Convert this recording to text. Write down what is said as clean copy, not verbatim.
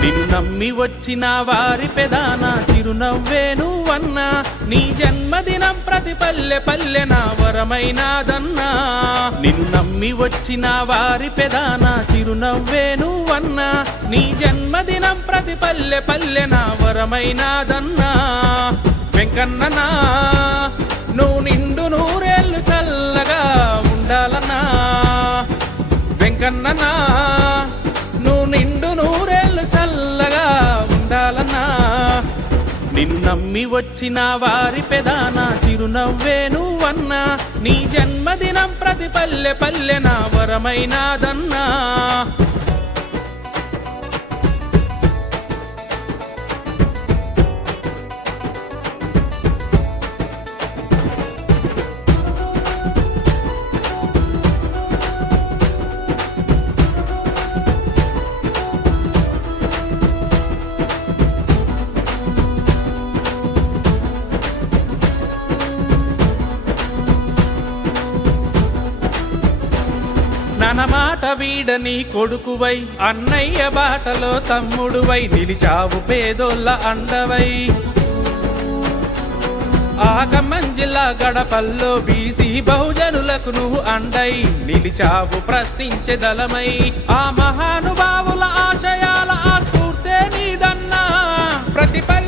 నిన్ను నమ్మి వచ్చిన వారి పెదాన చిరునవ్వే నువ్వన్నా, నీ జన్మదినం ప్రతి పల్లె పల్లె నా వరమైనాదన్నా. నిన్ను నమ్మి వచ్చిన వారి పెదాన చిరునవ్వే నువ్వన్నా, నీ జన్మదినం ప్రతి పల్లె పల్లె నా వరమైనాదన్నా. వెంకన్ననా నువ్వు నిండు నూరేళ్ళు చల్లగా ఉండాలన్నా. వెంకన్ననా నువ్వు నిండు నూరేళ్ళు చల్లగా ఉండాలన్నా. నిన్ను నమ్మి వచ్చిన వారి పెదాన చిరునవ్వే నువ్వన్నా, నీ జన్మదినం ప్రతి పల్లె పల్లె నా వరమైనాదన్నా. నన మాట వీడని కొడుకువై, అన్నయ్య బాటలో తమ్ముడువై నిలిచావు పేదోళ్ళ అండవై. ఆగమంజిల గడపల్లో బీసీ బహుజనులకు నువ్వు అండై నిలిచావు ప్రశ్నించే దళమై. ఆ మహానుభావుల ఆశయాల ఆ స్ఫూర్తే నీదన్నా. ప్రతిపై